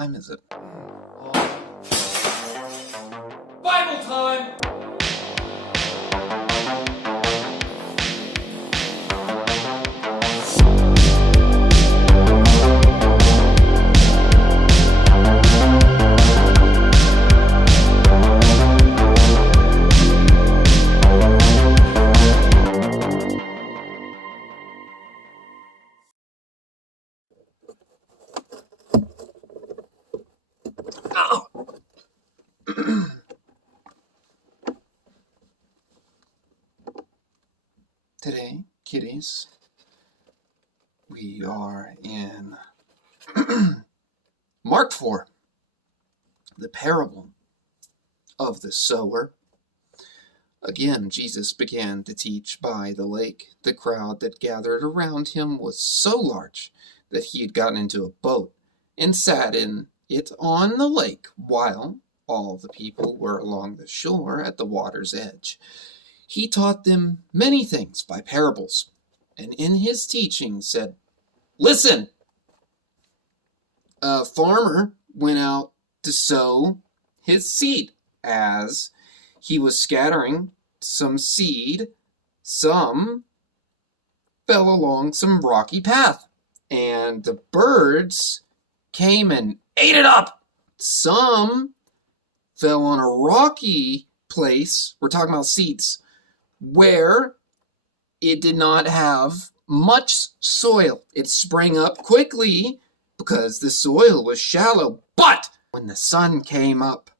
time is it? Bible time! Today, kiddies, we are in Mark 4, the parable of the sower. Again, Jesus began to teach by the lake. The crowd that gathered around him was so large that he had gotten into a boat and sat in it on the lake, while all the people were along the shore at the water's edge. He taught them many things by parables, and in his teaching said, "Listen, a farmer went out to sow his seed. As he was scattering some seed, some fell along some rocky path, and the birds came and ate it up. Some fell on a rocky place," we're talking about seeds, "where it did not have much soil. It sprang up quickly because the soil was shallow. But when the sun came up,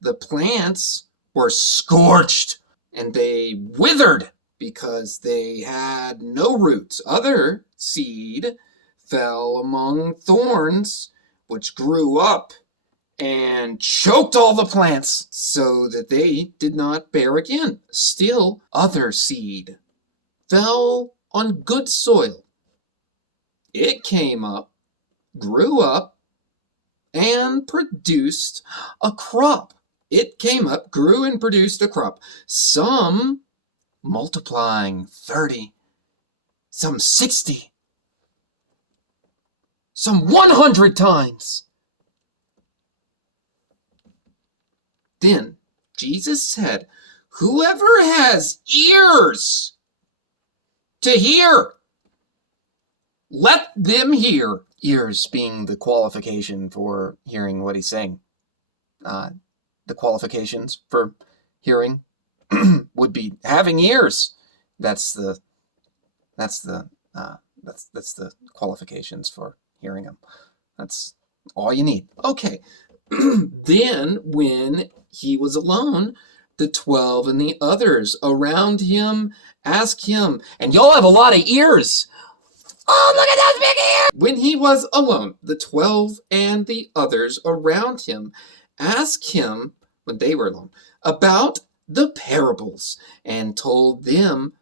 the plants were scorched and they withered because they had no roots. Other seed fell among thorns, which grew up and choked all the plants so that they did not bear again. Still other seed fell on good soil. It came up, grew up, and produced a crop. It came up, grew, and produced a crop. Some multiplying 30, some 60, some 100 times. Then Jesus said, "Whoever has ears to hear, let them hear." Ears being the qualification for hearing what he's saying. The qualifications for hearing would be having ears. That's the qualifications for hearing them. That's all you need. Okay. Then when he was alone, the 12 and the others around him asked him, "And y'all have a lot of ears. Oh, look at those big ears!" When he was alone, the 12 and the others around him asked him, when they were alone, about the parables, and told them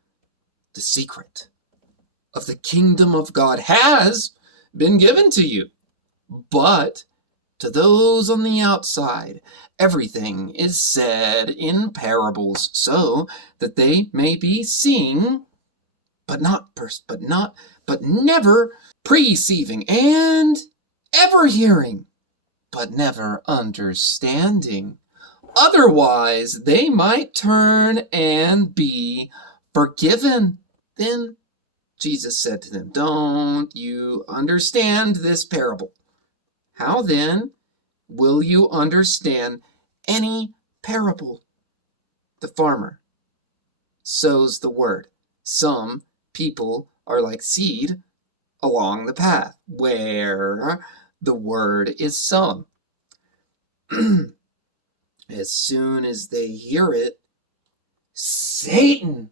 the secret of the kingdom of God has been given to you. But to those on the outside, everything is said in parables, so that they may be seeing, but never perceiving, and ever hearing, but never understanding. Otherwise, they might turn and be forgiven. Then Jesus said to them, "Don't you understand this parable? How then will you understand any parable? The farmer sows the word. Some people are like seed along the path where the word is sown. As soon as they hear it, Satan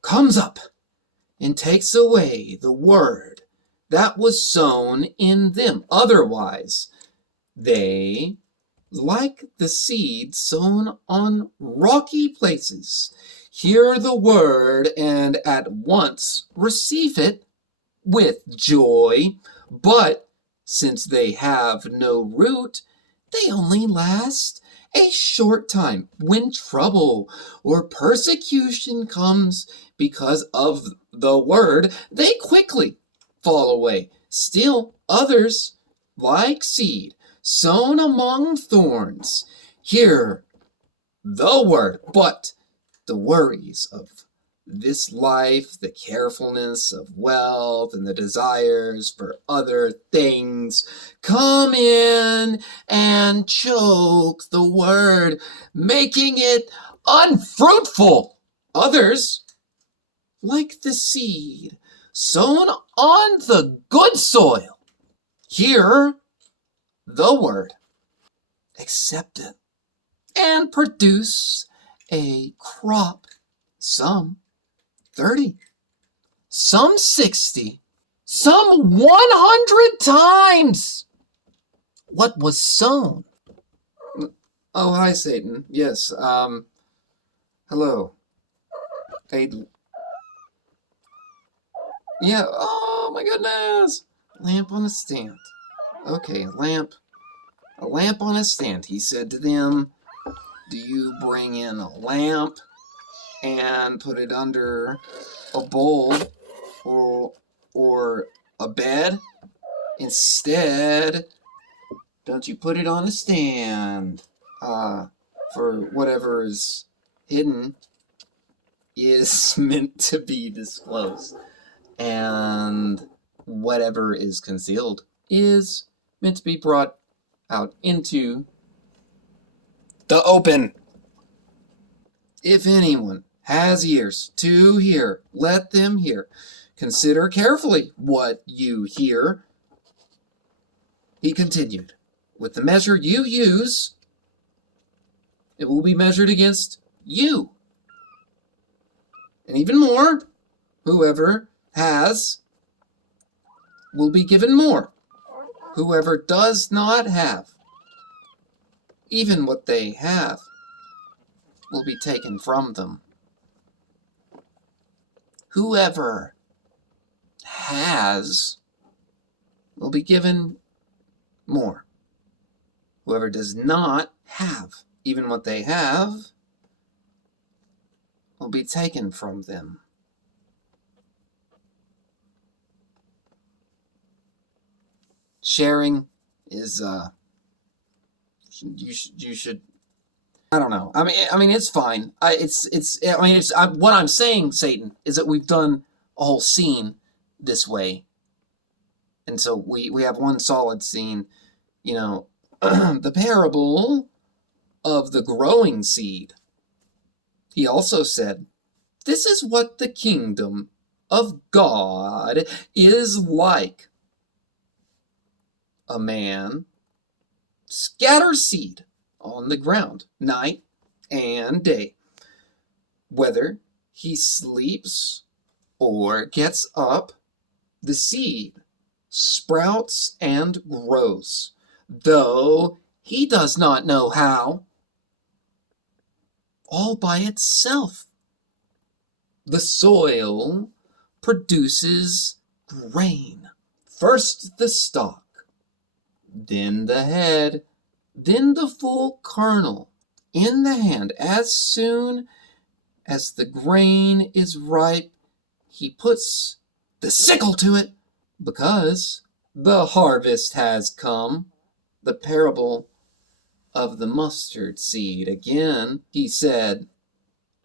comes up and takes away the word that was sown in them. Otherwise, they, like the seed sown on rocky places, hear the word and at once receive it with joy. But since they have no root, they only last a short time. When trouble or persecution comes because of the word, they quickly fall away. Still others like seed sown among thorns. Hear the word, but the worries of this life, the carefulness of wealth, and the desires for other things come in and choke the word, making it unfruitful. Others, like the seed sown on the good soil, hear the word, accept it, and produce a crop, some 30, some 60, some 100 times what was sown. Oh, hi, Satan. Yes, hello. Yeah, oh my goodness. Lamp on a stand. Okay, a lamp on a stand. He said to them, do you bring in a lamp and put it under a bowl or a bed? Instead, don't you put it on a stand for whatever is hidden is meant to be disclosed, and whatever is concealed is meant to be brought out into the open. If anyone has ears to hear, let them hear. Consider carefully what you hear. He continued, with the measure you use, it will be measured against you. And even more, whoever has will be given more. Whoever does not have, even what they have, will be taken from them. Whoever has will be given more. Whoever does not have, even what they have, will be taken from them. Sharing is you should I don't know. I mean it's fine. What I'm saying, Satan, is that we've done a whole scene this way. And so we have one solid scene, the parable of the growing seed. He also said, this is what the kingdom of God is like. A man scatters seed on the ground night and day. Whether he sleeps or gets up, the seed sprouts and grows, though he does not know how, all by itself. The soil produces grain. First the stalk, then the head, then the full kernel in the hand. As soon as the grain is ripe, he puts the sickle to it, because the harvest has come. The parable of the mustard seed. Again, he said,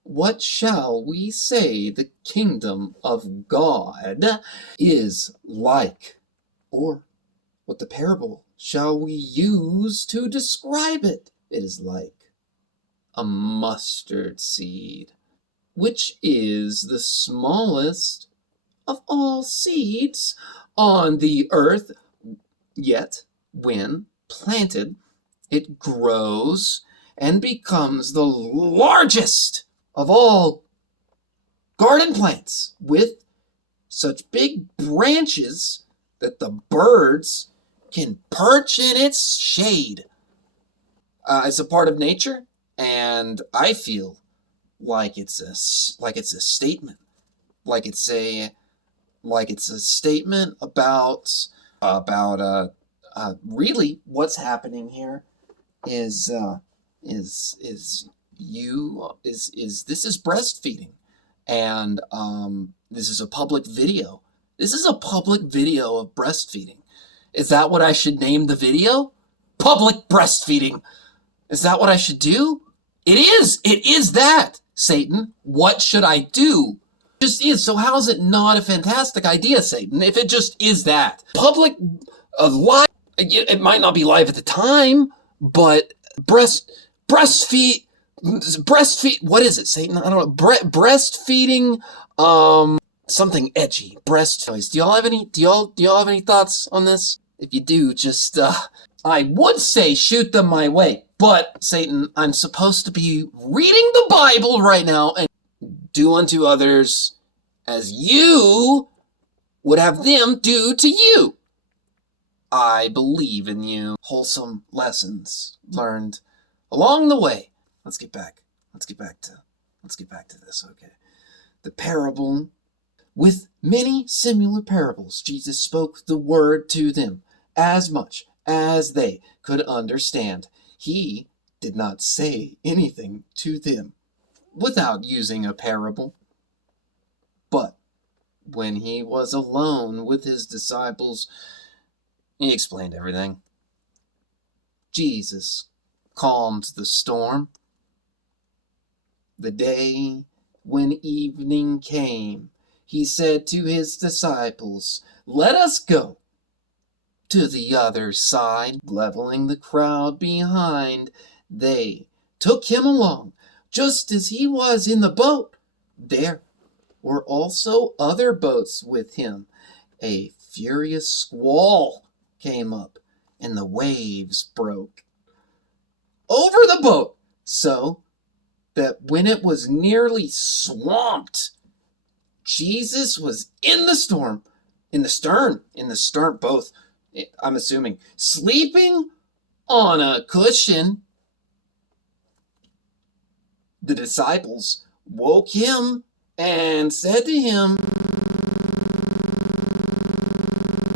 what shall we say the kingdom of God is like? Or what the parable shall we use to describe it? It is like a mustard seed, which is the smallest of all seeds on the earth. Yet, when planted, it grows and becomes the largest of all garden plants, with such big branches that the birds can perch in its shade. It's a part of nature, and I feel like it's a statement, like it's a statement about really what's happening here is this is breastfeeding, and this is a public video. This is a public video of breastfeeding, Is that what I should name the video? Public breastfeeding. Is that what I should do? It is. It is that, Satan. What should I do? It just is. So how is it not a fantastic idea, Satan, if it just is that? Public live. It might not be live at the time, but breastfeed. What is it, Satan? I don't know. Breastfeeding. Something edgy. Breast noise. Do y'all have any thoughts on this? If you do, just I would say shoot them my way. But Satan, I'm supposed to be reading the Bible right now and do unto others as you would have them do to you. I believe in you. Wholesome lessons learned along the way. Let's get back to this, okay? The parable. With many similar parables, Jesus spoke the word to them as much as they could understand. He did not say anything to them without using a parable. But when he was alone with his disciples, he explained everything. Jesus calmed the storm. The day when evening came, he said to his disciples, "Let us go to the other side." Leveling the crowd behind, they took him along. Just as he was in the boat, there were also other boats with him. A furious squall came up, and the waves broke over the boat, so that when it was nearly swamped, Jesus was in the stern, both, I'm assuming, sleeping on a cushion. The disciples woke him and said to him,